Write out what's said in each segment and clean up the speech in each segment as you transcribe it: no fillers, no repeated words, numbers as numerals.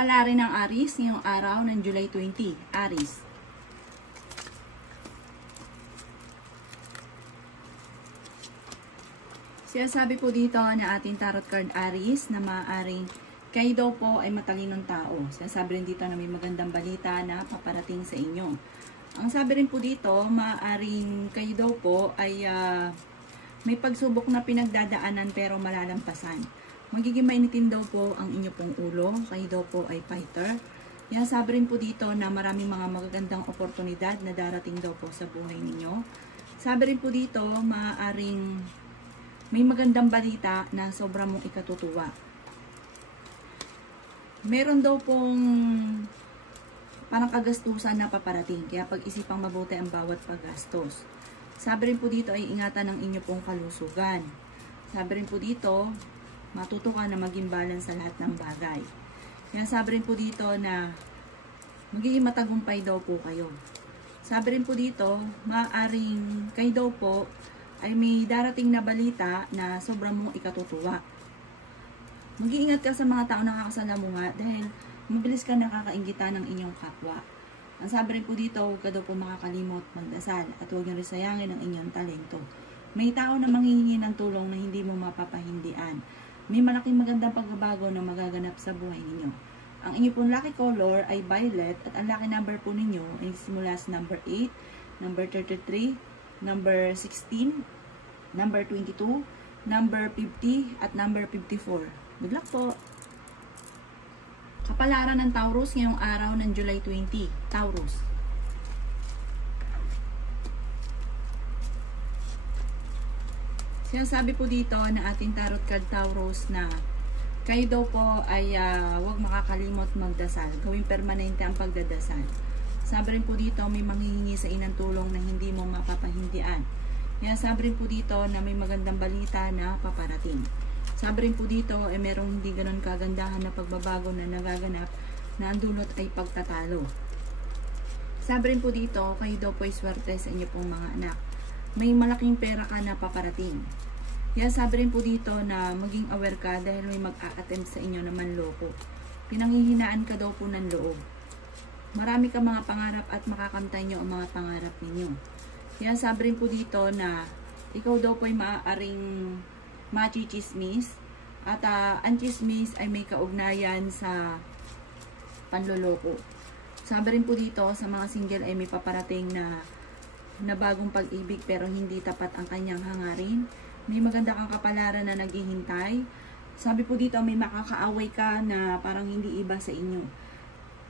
Kapalaran ng Aries ngayong araw ng July 20. Aries. Sinasabi po dito na ating tarot card Aries na maaaring kayo daw po ay matalinong tao. Sinasabi rin dito na may magandang balita na paparating sa inyo. Ang sabi rin po dito, maaaring kayo daw po ay may pagsubok na pinagdadaanan pero malalampasan. Magiging mainitin daw po ang inyo pong ulo. Kayo daw po ay fighter. Yan, sabi rin po dito na maraming mga magagandang oportunidad na darating daw po sa buhay ninyo. Sabi rin po dito, maaaring may magandang balita na sobrang mong ikatutuwa. Meron daw pong parang kagastusan na paparating. Kaya pag-isipang mabuti ang bawat paggastos. Sabi rin po dito ay ingatan ng inyo pong kalusugan. Sabi rin po dito, matuto ka na maging balance sa lahat ng bagay. Kaya sabi rin po dito na magiging matagumpay daw po kayo. Sabi rin po dito, maaaring kayo daw po ay may darating na balita na sobrang mong ikatutuwa. Mag-iingat ka sa mga tao na nakakasalamuha dahil mabilis ka nakakainggitan ng inyong kapwa. Ang sabi rin po dito, huwag ka daw po makakalimot magdasal at huwag nyo rin sayangin ang inyong talento. May tao na manghihingi ng tulong na hindi mo mapapahindian. May malaking magandang pagbabago na magaganap sa buhay ninyo. Ang inyo pong lucky color ay violet at ang lucky number po ninyo ay simula sa number 8, number 33, number 16, number 22, number 50, at number 54. Good luck po! Kapalaran ng Taurus ngayong araw ng July 20. Taurus. Sinasabi po dito na ating tarot card Taurus na kayo daw po ay huwag makakalimot magdasal. Gawing permanente ang pagdadasal. Sabi rin po dito may manghihingi sa inang tulong na hindi mo mapapahindian. Kaya sabi rin po dito na may magandang balita na paparating. Sabi rin po dito ay merong hindi ganon kagandahan na pagbabago na nagaganap na ang dulot ay pagtatalo. Sabi rin po dito kayo daw po ay swerte sa inyo pong mga anak. May malaking pera ka na paparating. Kaya sabi rin po dito na maging aware ka dahil may mag-a-attempt sa inyo na manloko. Pinanghihinaan ka daw po ng loob. Marami ka mga pangarap at makakamtay nyo ang mga pangarap ninyo. Kaya sabi rin po dito na ikaw daw po ay maaaring machichismis at ang chismis ay may kaugnayan sa panloloko. Sabi rin po dito sa mga single ay may paparating na bagong pag-ibig pero hindi tapat ang kanyang hangarin. May maganda kang kapalaran na naghihintay. Sabi po dito may makakaaway ka na parang hindi iba sa inyo.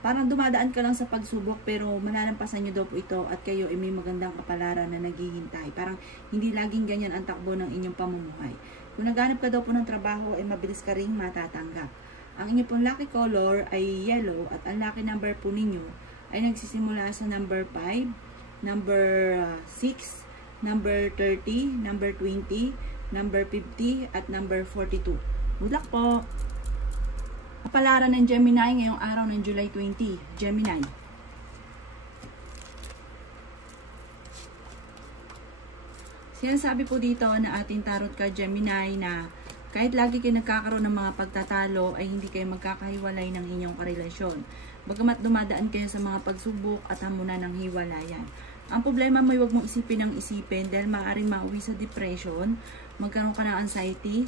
Parang dumadaan ka lang sa pagsubok pero malalampasan nyo daw po ito at kayo ay may magandang kapalaran na naghihintay. Parang hindi laging ganyan ang takbo ng inyong pamumuhay. Kung naghanap ka daw po ng trabaho ay mabilis ka ring matatanggap. Ang inyong pong lucky color ay yellow at ang lucky number po ninyo ay nagsisimula sa number 5, number 6, number 30, number 20, number 50 at number 42. Good luck po! Kapalaran ng Gemini ngayong araw ng July 20. Gemini. Sinasabi po dito na ating tarot card Gemini na kahit lagi kayo nagkakaroon ng mga pagtatalo ay hindi kayo magkakahiwalay ng inyong karelasyon. Bagamat dumadaan kayo sa mga pagsubok at hamunan ng hiwalayan. Ang problema mo ay huwag mong isipin ng isipin dahil maaaring mauwi sa depression, magkaroon ka ng anxiety.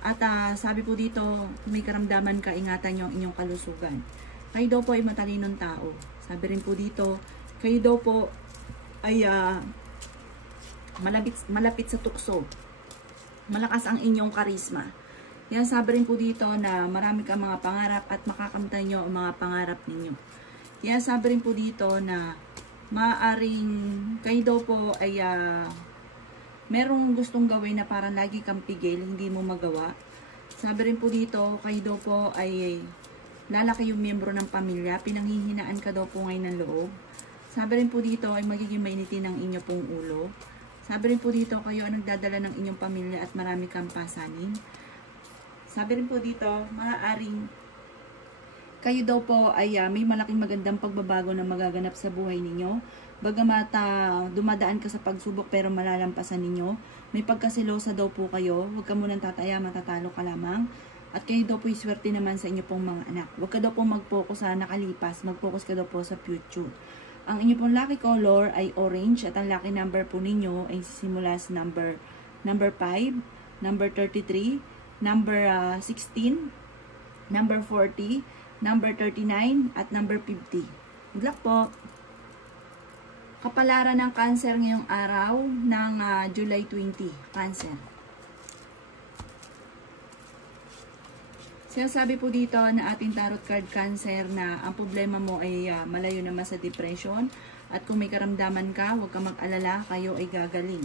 At sabi po dito, may karamdaman ka, ingatan nyo ang inyong kalusugan. Kayo daw po ay matalinong tao. Sabi rin po dito, kayo daw po ay malapit sa tukso. Malakas ang inyong karisma. Yan, sabi rin po dito na marami kang mga pangarap at makakamtan nyo ang mga pangarap ninyo. Yan, sabi rin po dito na maaaring kayo daw po ay merong gustong gawin na parang lagi kang pigil, hindi mo magawa. Sabi rin po dito, kayo daw po ay lalaki yung miyembro ng pamilya, pinanghihinaan ka daw po ngayon ng loob. Sabi rin po dito ay magiging mainitin ang inyo pong ulo. Sabi rin po dito, kayo ang nagdadala ng inyong pamilya at marami kang pasanin. Sabi rin po dito, maaaring kayo daw po ay may malaking magandang pagbabago na magaganap sa buhay ninyo. Bagamat dumadaan ka sa pagsubok pero malalampasan ninyo. May pagkasilosa daw po kayo. Huwag ka munang tataya, matatalo ka lamang. At kayo daw po swerte naman sa inyo pong mga anak. Huwag ka daw po mag-focus sa nakalipas, mag-focus ka daw po sa future. Ang inyo pong lucky color ay orange at ang lucky number po ninyo ay simula sa number 5, number 33, number 16, number 40, number 39, at number 50. Good luck po! Kapalaran ng Cancer ngayong araw ng July 20, Cancer. Sinasabi po dito na ating tarot card Cancer na ang problema mo ay malayo naman sa depression at kung may karamdaman ka, huwag ka mag-alala, kayo ay gagaling.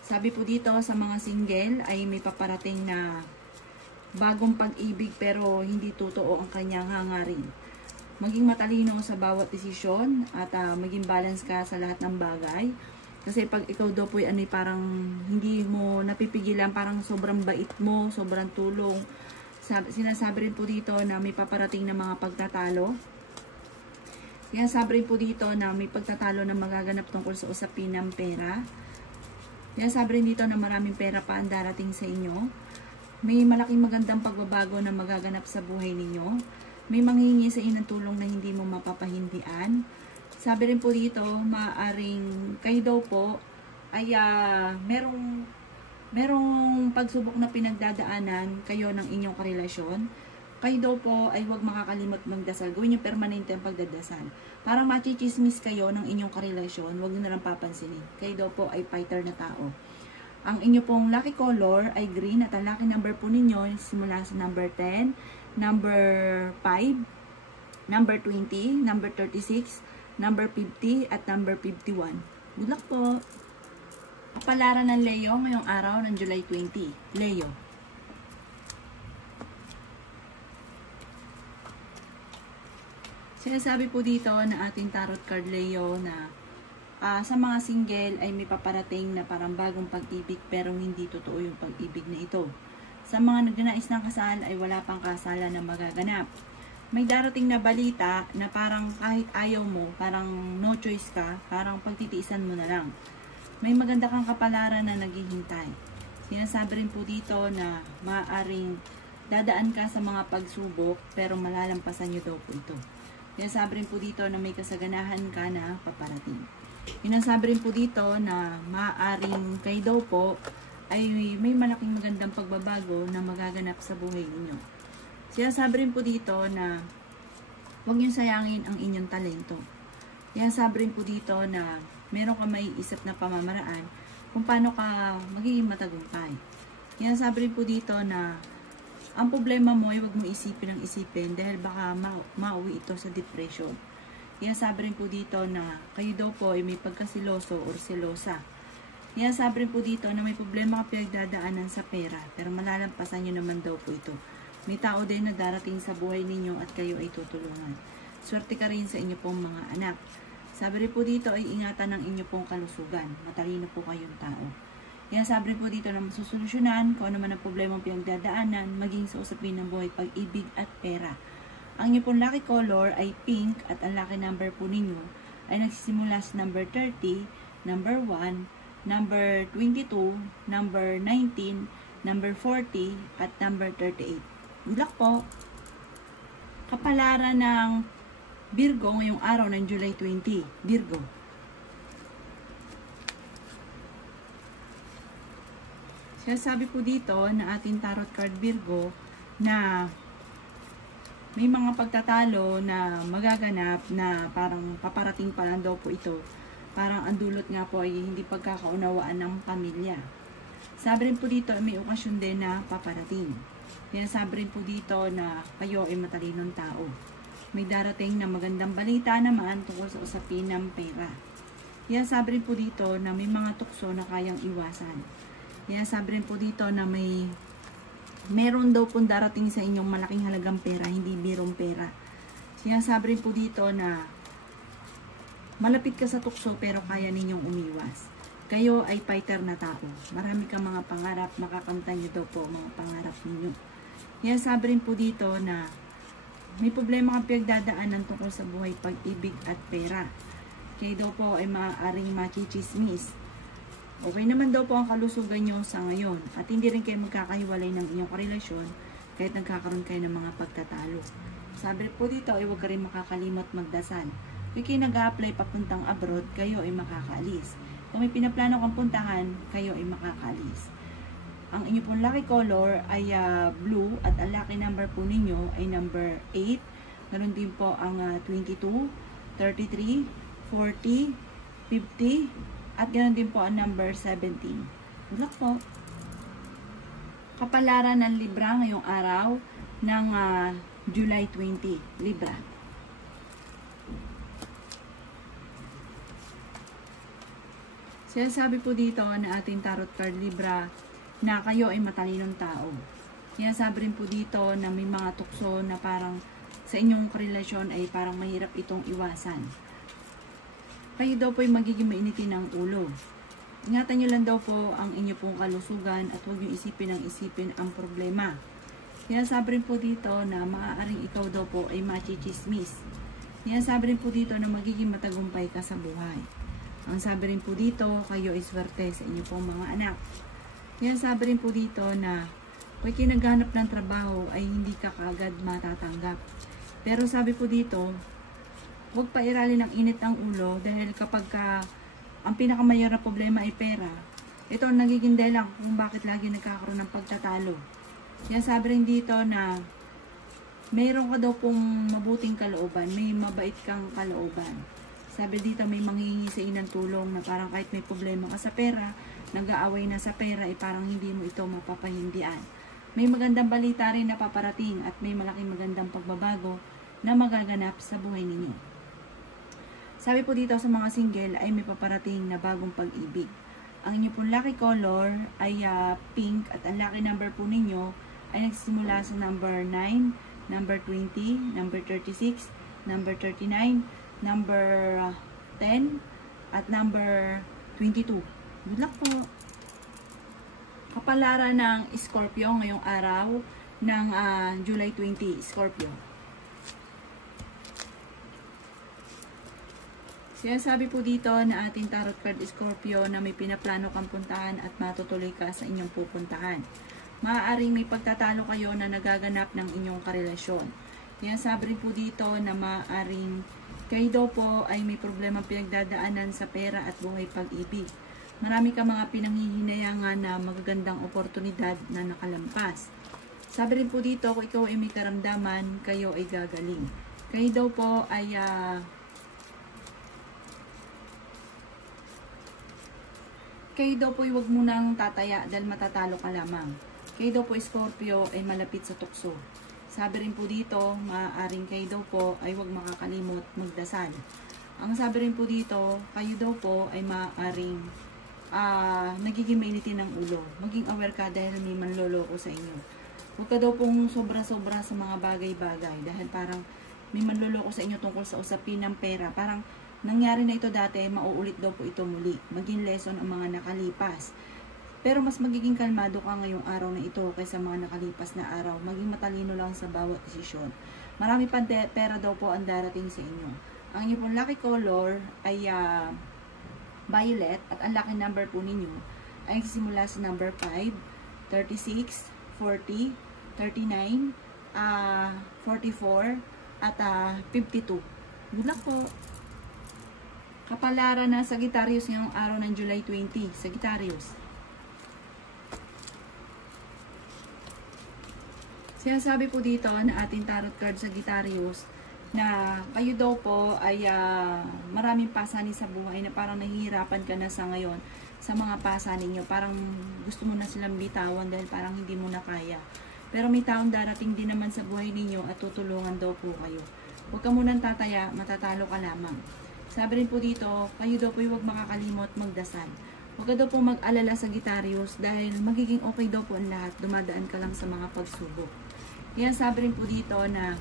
Sabi po dito sa mga single ay may paparating na bagong pag-ibig pero hindi totoo ang kanyang hangarin. Maging matalino sa bawat desisyon at maging balance ka sa lahat ng bagay. Kasi pag ikaw daw po ay parang hindi mo napipigilan, parang sobrang bait mo, sobrang tulong. Sinasabi rin po dito na may paparating na mga pagtatalo. Sinasabi rin po dito na may pagtatalo na magaganap tungkol sa usapin ng pera. Sinasabi rin dito na maraming pera pa ang darating sa inyo. May malaking magandang pagbabago na magaganap sa buhay ninyo. May manghihingi sa inyo ng tulong na hindi mo mapapahindian. Sabi rin po dito, maaaring kayo daw po ay merong pagsubok na pinagdadaanan kayo ng inyong karelasyon. Kayo daw po ay huwag makakalimot magdasal. Gawin yung permanente ang pagdadasal. Parang machichismis kayo ng inyong karelasyon, huwag nyo na lang papansinin. Kayo daw po ay fighter na tao. Ang inyo pong lucky color ay green at ang lucky number po ninyo simula sa number 10, number 5, number 20, number 36, number 50, at number 51. Good luck po! Kapalaran ng Leo ngayong araw ng July 20. Leo. Sinasabi po dito na ating tarot card Leo na sa mga single ay may paparating na parang bagong pag-ibig pero hindi totoo yung pag-ibig na ito. Sa mga nagnanais ng kasal ay wala pang kasalan na magaganap. May darating na balita na parang kahit ayaw mo, parang no choice ka, parang pagtitiisan mo na lang. May maganda kang kapalaran na naghihintay. Sinasabi rin po dito na maaaring dadaan ka sa mga pagsubok pero malalampasan nyo daw po ito. Sinasabi rin po dito na may kasaganahan ka na paparating. Sinasabi rin po dito na maaaring kayo daw po ay may malaking magandang pagbabago na magaganap sa buhay ninyo. Sinasabi rin po dito na huwag nyo sayangin ang inyong talento. Sinasabi rin po dito na meron ka maiisip na pamamaraan kung paano ka magiging matagumpay. Kaya sabi rin po dito na ang problema mo ay huwag mo isipin ng isipin dahil baka mauwi ito sa depression. Kaya sabi rin po dito na kayo daw po ay may pagkasiloso o selosa. Kaya sabi rin po dito na may problema ka pinagdadaanan sa pera pero malalampasan nyo naman daw po ito. May tao din na darating sa buhay ninyo at kayo ay tutulungan. Swerte ka rin sa inyo pong mga anak. Sabi rin po dito ay ingatan ng inyo pong kalusugan. Matalino po kayong tao. Kaya sabi rin po dito na masusolusyonan kung ano man ang problema pinagdadaanan maging sa usapin ng buhay, pag-ibig at pera. Ang inyo pong lucky color ay pink at ang lucky number po ninyo ay nagsisimula sa number 30, number 1, number 22, number 19, number 40, at number 38. Good luck po! Kapalaran ng Virgo ngayong araw ng July 20. Virgo. Sinasabi po dito na ating tarot card Virgo na may mga pagtatalo na magaganap na parang paparating pa lang daw po ito. Parang ang dulot nga po ay hindi pagkakaunawaan ng pamilya. Sabi rin po dito may okasyon din na paparating. Sinasabi rin po dito na kayo ay matalinong tao. May darating na magandang balita naman tungkol sa usapin ng pera. Kaya sabi rin po dito na may mga tukso na kayang iwasan. Kaya sabi rin po dito na meron daw pong darating sa inyong malaking halagang pera, hindi birong pera. Kaya sabi rin po dito na malapit ka sa tukso pero kaya ninyong umiwas. Kayo ay fighter na tao. Marami kang mga pangarap, makakamtan nyo daw po mga pangarap ninyo. Kaya sabi rin po dito na may problema kang pinagdadaanan tungkol sa buhay, pag-ibig at pera. Kaya daw po ay maaaring machichismis. Okay naman daw po ang kalusugan nyo sa ngayon at hindi rin kayo magkakahiwalay ng inyong karelasyon kahit nagkakaroon kayo ng mga pagtatalo. Sabi po dito ay huwag ka rin makakalimot magdasal. Kung kayo nag-a-apply papuntang abroad, kayo ay makakaalis. Kung may pinaplano kang puntahan, kayo ay makakaalis. Ang inyo pong lucky color ay blue at ang lucky number po ninyo ay number 8. Ganon din po ang 22, 33, 40, 50 at ganon din po ang number 17. Good luck po! Kapalaran ng Libra ngayong araw ng July 20, Libra. Sinasabi po dito na ating tarot card Libra na kayo ay matalinong tao. Sinasabi rin po dito na may mga tukso na parang sa inyong relasyon ay parang mahirap itong iwasan. Kayo daw po ay magiging mainitin ng ulo. Ingatan nyo lang daw po ang inyo pong kalusugan at huwag nyo isipin ang problema. Sinasabi rin po dito na maaaring ikaw daw po ay machichismis. Sinasabi rin po dito na magiging matagumpay ka sa buhay. Ang sabi rin po dito, kayo ay swerte sa inyo pong mga anak. Sinasabi rin po dito na kung kayo naghanap ng trabaho ay hindi ka kaagad matatanggap. Pero sabi po dito, huwag pa iralin ng init ang ulo dahil kapag ang pinakamayor na problema ay pera, ito ang nagiging dahilan kung bakit lagi nagkakaroon ng pagtatalo. Kaya sabi rin dito na mayroon ka daw pong mabuting kalooban, may mabait kang kalooban. Sabi dito may manghihingi sa inang tulong na parang kahit may problema ka sa pera, nag-aaway na sa pera, ay parang hindi mo ito mapapahindian. May magandang balita rin na paparating at may malaking magandang pagbabago na magaganap sa buhay ninyo. Sabi po dito sa mga single ay may paparating na bagong pag-ibig. Ang inyo pong lucky color ay pink at ang lucky number po ninyo ay nagsisimula sa number 9, number 20, number 36, number 39, number 10, at number 22. Good luck po! Kapalaran ng Scorpio ngayong araw ng July 20, Scorpio. Sinasabi po dito na ating tarot card Scorpio na may pinaplano kang puntahan at matutuloy ka sa inyong pupuntahan. Maaaring may pagtatalo kayo na nagaganap ng inyong karelasyon. Sinasabi rin po dito na maaaring kayo daw po ay may problema pinagdadaanan sa pera at buhay pag-ibig. Marami ka mga pinanghihinayangan na magagandang oportunidad na nakalampas. Sabi rin po dito kung ikaw ay may karamdaman, kayo ay gagaling. Kayo daw po ay huwag munang tataya dahil matatalo ka lamang. Kayo daw po Scorpio ay malapit sa tukso. Sabi rin po dito, maaaring kayo daw po ay huwag makakalimot magdasal. Ang sabi rin po dito, kayo daw po ay maaaring nagiging mainitin ng ulo. Maging aware ka dahil may manloloko sa inyo. Huwag ka daw pong sobra-sobra sa mga bagay-bagay dahil parang may manloloko sa inyo tungkol sa usapin ng pera. Parang nangyari na ito dati, mauulit daw po ito muli. Maging lesson ang mga nakalipas. Pero mas magiging kalmado ka ngayong araw na ito kaysa mga nakalipas na araw. Maging matalino lang sa bawat desisyon. Marami pa pera daw po ang darating sa inyo. Ang inyo pong lucky color ay violet at ang lucky number po ninyo ay nagsisimula sa number 5, 36, 40, 39, 44, at 52. Good luck po! Kapalaran na Sagittarius ngayong araw ng July 20. Sagittarius. Sinasabi po dito na ating tarot card Sagittarius na kayo daw po ay maraming pasanin sa buhay na parang nahihirapan ka na sa ngayon sa mga pasanin nyo. Parang gusto mo na silang bitawan dahil parang hindi mo na kaya. Pero may taong darating din naman sa buhay ninyo at tutulungan daw po kayo. Huwag ka munang tataya, matatalo ka lamang. Sabi rin po dito, kayo daw po huwag makakalimot magdasal. Huwag ka daw po mag-alala Sagittarius dahil magiging okay daw po ang lahat. Dumadaan ka lang sa mga pagsubok. Kaya sabi rin po dito na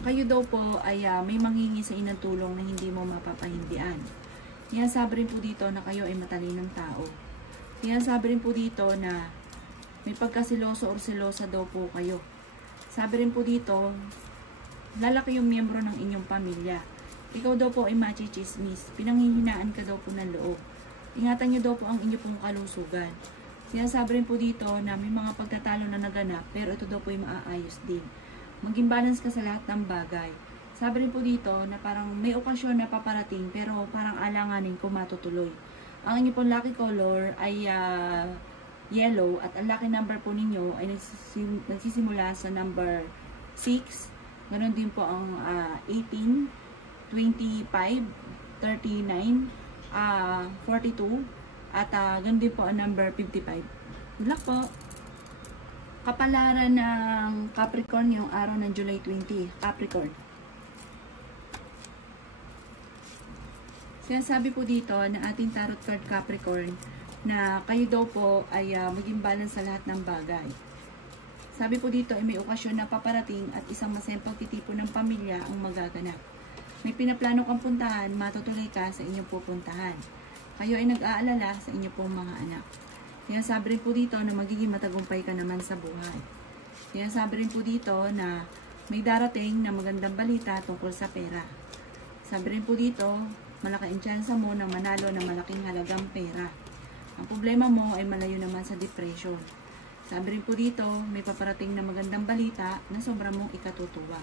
kayo daw po ay may manghingi sa inang tulong na hindi mo mapapahindian. Kaya sabi rin po dito na kayo ay matalinong tao. Kaya sabi rin po dito na may pagkasiloso o selosa daw po kayo. Sabi rin po dito, lalaki yung miyembro ng inyong pamilya. Ikaw daw po ay machichismis. Pinanghihinaan ka daw po ng loob. Ingatan nyo daw po ang inyong pong kalusugan. Sinasabi rin po dito na may mga pagtatalo na naganap, pero ito daw po ay maaayos din. Maging balance ka sa lahat ng bagay. Sabi rin po dito na parang may okasyon na paparating, pero parang alanganin kung matutuloy. Ang inyo pong lucky color ay yellow, at ang lucky number po ninyo ay nagsisimula sa number 6. Ganon din po ang 18, 25, 39, 42, at ganon din po ang number 55. Good luck po! Kapalaran ng Capricorn yung araw ng July 20. Capricorn. Sinasabi po dito na ating tarot card Capricorn na kayo daw po ay maging balance sa lahat ng bagay. Sabi po dito ay may okasyon na paparating at isang masayang pagtitipon ng pamilya ang magaganap. May pinaplano kang puntahan, matutuloy ka sa inyong pupuntahan. Kayo ay nag-aalala sa inyong pong mga anak. Sinasabi rin po dito na magiging matagumpay ka naman sa buhay. Sinasabi rin po dito na may darating na magandang balita tungkol sa pera. Sabi rin po dito, malaki ang tsansa mo na manalo ng malaking halagang pera. Ang problema mo ay malayo naman sa depression. Sabi rin po dito, may paparating na magandang balita na sobra mong ikatutuwa.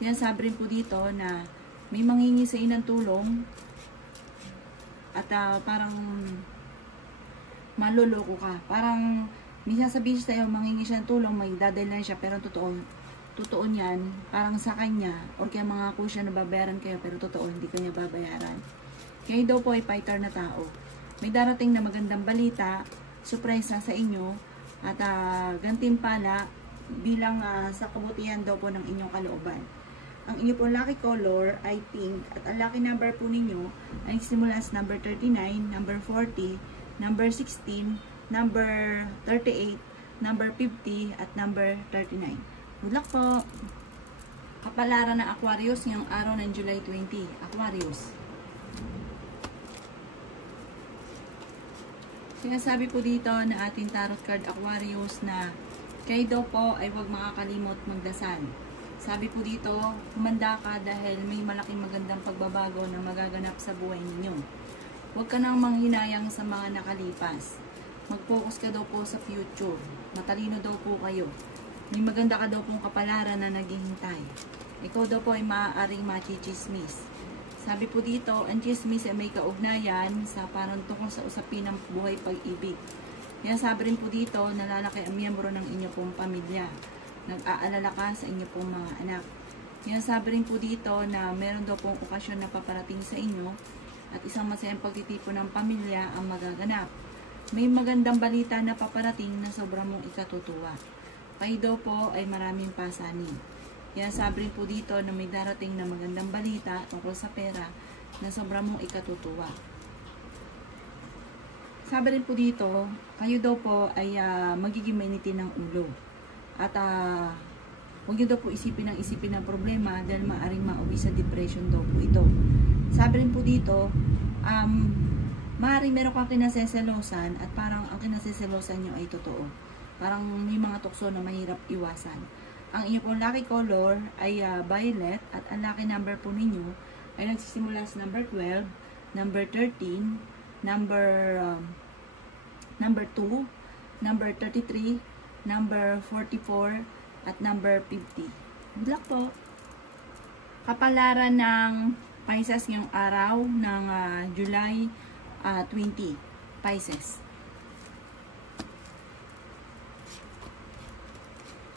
Sinasabi rin po dito na may manghingi sa inang tulong at parang maluloko ka. Parang may sasabihin sa'yo, manghingi siya ng tulong, may dadalhin siya, pero totoo niyan, parang sa kanya, or kaya mga ako siya na babayaran kayo, pero totoo, hindi kanya babayaran. Kayo daw po ay fighter na tao. May darating na magandang balita, surpresa sa inyo, at gantimpala bilang sa kabutihan daw po ng inyong kalooban. Ang inyo po lucky color ay pink, at ang lucky number po ninyo ay simula sa number 39, number 40, number 16, number 38, number 50, at number 39. Good luck po! Kapalaran ng Aquarius ngayong araw ng July 20. Aquarius. Sinasabi po dito na ating tarot card Aquarius na kayo daw po ay huwag makakalimot magdasal. Sabi po dito, humanda ka dahil may malaking magandang pagbabago na magaganap sa buhay ninyo. Huwag ka nang manghinayang sa mga nakalipas. Mag-focus ka daw po sa future. Matalino daw po kayo. May maganda ka daw pong kapalaran na naghihintay. Ikaw daw po ay maaaring machichismis. Sabi po dito, ang chismis ay may kaugnayan sa parang tungkol sa usapin ng buhay pag-ibig. Yan sabi rin po dito, nalalaki ang miyembro ng inyo pong pamilya. Nag-aalala ka sa inyo pong mga anak. Yan sabi rin po dito na meron daw pong okasyon na paparating sa inyo at isang masayang pagtitipon ng pamilya ang magaganap. May magandang balita na paparating na sobrang mong ikatutuwa. Kayo daw po ay maraming pasanin. Yan sabi rin po dito na may darating na magandang balita tungkol sa pera na sobrang mong ikatutuwa. Sabi rin po dito, kayo daw po ay magiging mainitin ng ulo. At huwag nyo daw po isipin ng problema dahil maaaring mauwi sa depression daw po ito. Sabi rin po dito, maaaring meron kang kinaseselosan at parang ang kinaseselosan nyo ay totoo. Parang may mga tukso na mahirap iwasan. Ang inyo pong lucky color ay violet at ang lucky number po ninyo ay nagsisimula sa number 12, number 13, number 2, number 33, number 44, at number 50. Good luck po! Kapalaran ng Pisces ngayong araw ng July 20. Pisces.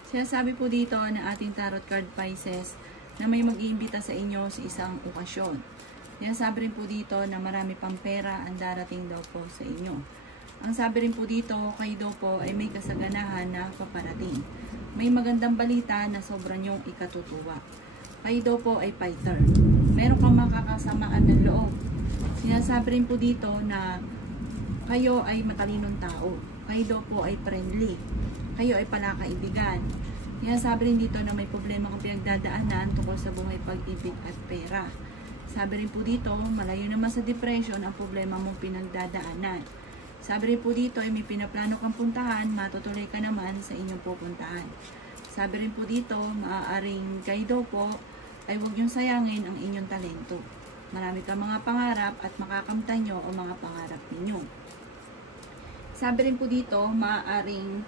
Sinasabi po dito na ating tarot card Pisces na may mag-iimbita sa inyo sa isang okasyon. Sinasabi rin po dito na marami pang pera ang darating daw po sa inyo. Ang sabi rin po dito, kayo daw po ay may kasaganahan na paparating. May magandang balita na sobrang yung ikatutuwa. Kayo daw po ay fighter. Meron kang makakasamaan ng loob. Sinasabi rin po dito na kayo ay matalinong tao. Kayo daw po ay friendly. Kayo ay palakaibigan. Sinasabi rin dito na may problema kang pinagdadaanan tungkol sa buhay pag-ibig at pera. Sabi rin po dito, malayo naman sa depression ang problema mong pinagdadaanan. Sabi rin po dito ay may pinaplano kang puntahan, matutuloy ka naman sa inyong pupuntahan. Sabi rin po dito, maaaring kayo daw po ay huwag niyong sayangin ang inyong talento. Marami kang mga pangarap at makakamtan nyo o mga pangarap ninyo. Sabi rin po dito, maaaring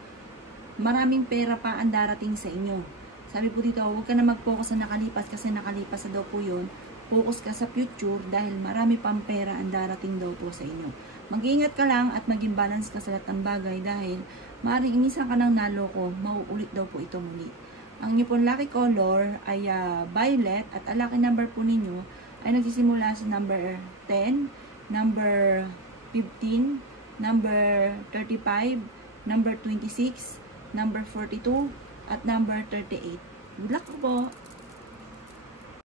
maraming pera pa ang darating sa inyo. Sabi po dito, huwag ka na mag-focus sa nakalipas kasi nakalipas na daw po yun. Focus ka sa future dahil marami pang pera ang darating daw po sa inyo. Mag-iingat ka lang at maging balance ka sa lahat ng bagay dahil maaaring inisan ka ng naloko, mauulit daw po ito muli. Ang inyo pong lucky color ay violet at ang lucky number po ninyo ay nagsisimula sa number 10, number 15, number 35, number 26, number 42, at number 38. Good luck po!